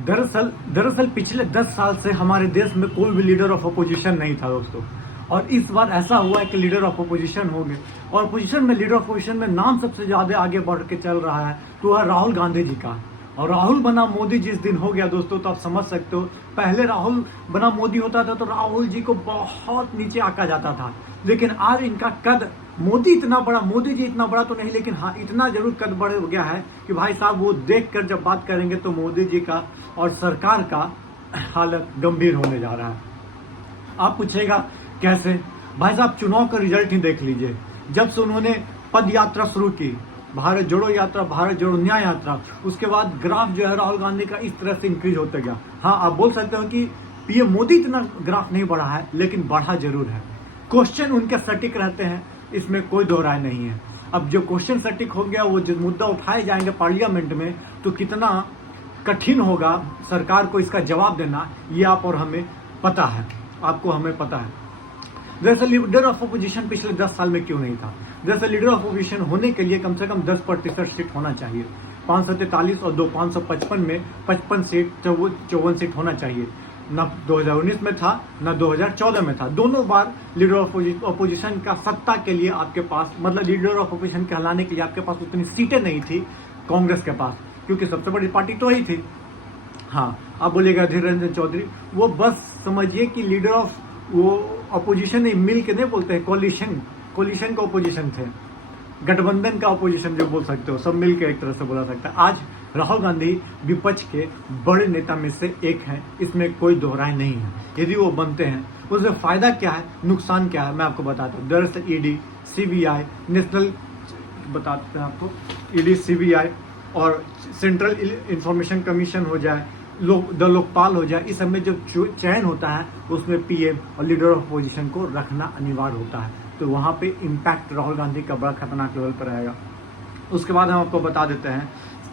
दरअसल दरअसल पिछले 10 साल से हमारे देश में कोई भी लीडर ऑफ अपोजिशन नहीं था दोस्तों। और इस बार ऐसा हुआ है कि लीडर ऑफ अपोजिशन हो गए। और अपोजिशन में लीडर ऑफ अपोजिशन में नाम सबसे ज्यादा आगे बढ़ के चल रहा है तो वह राहुल गांधी जी का। और राहुल बना मोदी जिस दिन हो गया दोस्तों, तो आप समझ सकते हो, पहले राहुल बना मोदी होता था तो राहुल जी को बहुत नीचे आका जाता था। लेकिन आज इनका कद, मोदी जी इतना बड़ा तो नहीं, लेकिन हाँ इतना जरूर कद बढ़ गया है कि भाई साहब वो देख कर जब बात करेंगे तो मोदी जी का और सरकार का हालत गंभीर होने जा रहा है। आप पूछेगा कैसे? भाई साहब चुनाव का रिजल्ट ही देख लीजिए। जब से उन्होंने पद यात्रा शुरू की, भारत जोड़ो यात्रा, भारत जोड़ो न्याय यात्रा, उसके बाद ग्राफ जो है राहुल गांधी का इस तरह से इंक्रीज होते गया। हाँ आप बोल सकते हो कि पीएम मोदी इतना ग्राफ नहीं बढ़ा है, लेकिन बढ़ा जरूर है। क्वेश्चन उनके सटीक रहते हैं, इसमें कोई दो राय नहीं है। अब जो क्वेश्चन सटीक हो गया, वो जो मुद्दा उठाए जाएंगे पार्लियामेंट में, तो कितना कठिन होगा सरकार को इसका जवाब देना, ये आप और हमें पता है, आपको हमें पता है। दरअसल लीडर ऑफ अपोजिशन पिछले 10 साल में क्यों नहीं था? दरअसल लीडर ऑफ अपोजिशन होने के लिए कम से कम 10% सीट होना चाहिए। 543 और 555 में 55 सीट, 54 सीट होना चाहिए। न 2019 में था, न 2014 में था। दोनों बार लीडर ऑफ अपोजिशन का सत्ता के लिए आपके पास, मतलब लीडर ऑफ अपोजिशन कहलाने के लिए आपके पास उतनी सीटें नहीं थी कांग्रेस के पास, क्योंकि सबसे बड़ी पार्टी तो ही थी। हाँ आप बोलेगा अधीर रंजन चौधरी, वो बस समझिए कि लीडर ऑफ वो अपोजिशन नहीं, मिल के नहीं बोलते हैं, कोलिशन का अपोजिशन थे, गठबंधन का अपोजिशन जो बोल सकते हो, सब मिल के एक तरह से बोला सकता है। आज राहुल गांधी विपक्ष के बड़े नेता में से एक हैं, इसमें कोई दोहराई नहीं है। यदि वो बनते हैं उससे फायदा क्या है, नुकसान क्या है, मैं आपको बताता हूँ। दरअसल ईडी, सीबीआई, नेशनल बताते हैं आपको, ईडी, सीबीआई और सेंट्रल इंफॉर्मेशन कमीशन हो जाए, लोकपाल हो जाए, इस सब में जो चयन होता है उसमें पीएम और लीडर ऑफ अपोजिशन को रखना अनिवार्य होता है। तो वहाँ पे इम्पैक्ट राहुल गांधी का बड़ा खतरनाक लेवल पर रहेगा। उसके बाद हम आपको बता देते हैं,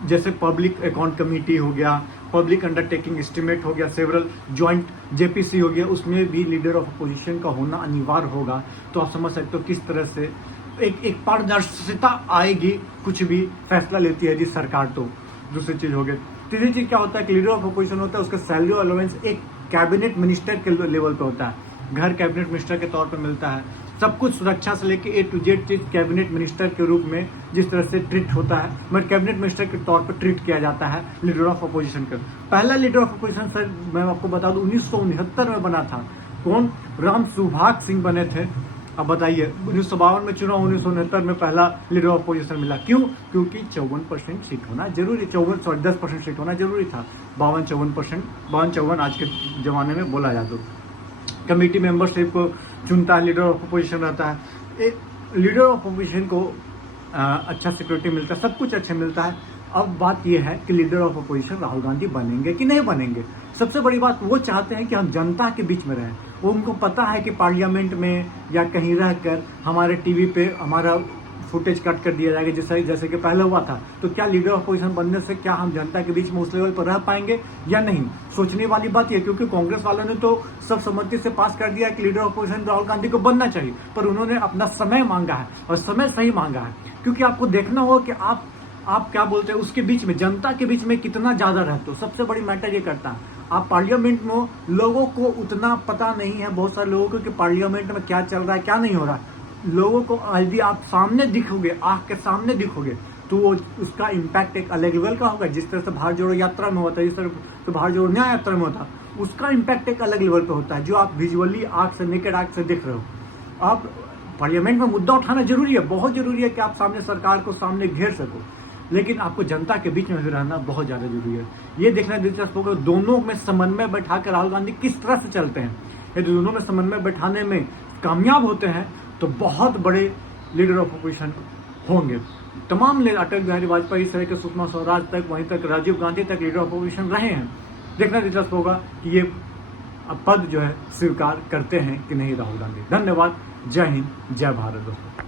जैसे पब्लिक अकाउंट कमेटी हो गया, पब्लिक अंडरटेकिंग एस्टिमेट हो गया, सेवरल ज्वाइंट जेपीसी हो गया, उसमें भी लीडर ऑफ अपोजिशन का होना अनिवार्य होगा। तो आप समझ सकते हो किस तरह से एक पारदर्शिता आएगी, कुछ भी फैसला लेती है यदि सरकार। तो दूसरी चीज हो गई। तीसरी चीज क्या होता है कि लीडर ऑफ अपोजिशन होता है, उसका सैलरी अलाउंस एक कैबिनेट मिनिस्टर के लेवल पे होता है, घर कैबिनेट मिनिस्टर के तौर पे मिलता है। सब कुछ सुरक्षा से लेके A to Z चीज कैबिनेट मिनिस्टर के रूप में जिस तरह से ट्रीट होता है, मगर कैबिनेट मिनिस्टर के तौर पर ट्रीट किया जाता है लीडर ऑफ अपोजिशन का। पहला लीडर ऑफ अपोजिशन सर मैं आपको बता दूं 1969 में बना था। कौन? राम सुभाष सिंह बने थे। अब बताइए 1952 में चुनाव, 1969 में पहला लीडर ऑफ अपोजिशन मिला। क्यों? क्योंकि 54% सीट होना जरूरी, 10% सीट होना जरूरी था। 52-54 आज के जमाने में बोला जाए तो। कमेटी मेंबरशिप को चुनता है, लीडर ऑफ अपोजिशन रहता है। लीडर ऑफ अपोजिशन को अच्छा सिक्योरिटी मिलता है, सब कुछ अच्छा मिलता है। अब बात यह है कि leader of opposition Rahul Gandhi बनेंगे कि नहीं बनेंगे। सबसे बड़ी बात, वो चाहते हैं कि हम जनता के बीच में रहें। वो उनको पता है कि पार्लियामेंट में या कहीं रहकर हमारे टीवी पे हमारा फुटेज कट कर दिया जाएगा, जैसे कि पहले हुआ था। तो क्या लीडर ऑफ अपोजिशन बनने से क्या हम जनता के बीच में उस लेवल पर रह पाएंगे या नहीं? सोचने वाली बात यह, क्योंकि कांग्रेस वालों ने तो सब सहमति से पास कर दिया कि leader of opposition Rahul Gandhi को बनना चाहिए, पर उन्होंने अपना समय मांगा है और समय सही मांगा है। क्योंकि आपको देखना होगा कि आप क्या बोलते हैं, उसके बीच में, जनता के बीच में कितना ज्यादा रहते हो। सबसे बड़ी मैटर ये करता है। आप पार्लियामेंट में, लोगों को उतना पता नहीं है, बहुत सारे लोगों को, कि पार्लियामेंट में क्या चल रहा है क्या नहीं हो रहा है। लोगों को यदि आप सामने दिखोगे, आंख के सामने दिखोगे, तो वो उसका इम्पैक्ट एक अलग लेवल का होगा। जिस तरह से भारत जोड़ो यात्रा में होता है, जिस तरह से भारत जोड़ो न्याय यात्रा में होता है, उसका इम्पैक्ट एक अलग लेवल पे होता है, जो आप विजुअली आंख से, नेकेड आंख से दिख रहे हो। आप पार्लियामेंट में मुद्दा उठाना जरूरी है, बहुत जरूरी है कि आप सामने सरकार को सामने घेर सको, लेकिन आपको जनता के बीच में भी रहना बहुत ज्यादा जरूरी है। ये देखना दिलचस्प होगा दोनों में समन्वय बैठाकर राहुल गांधी किस तरह से चलते हैं। यदि दोनों में समन्वय बैठाने में कामयाब होते हैं तो बहुत बड़े लीडर ऑफ अपोजिशन होंगे। तमाम अटल बिहारी वाजपेयी से लेकर सुषमा स्वराज तक, वहीं तक राजीव गांधी तक लीडर ऑफ अपोजिशन रहे हैं। देखना दिलचस्प होगा कि ये पद जो है स्वीकार करते हैं कि नहीं राहुल गांधी। धन्यवाद। जय हिंद, जय भारत दोस्तों।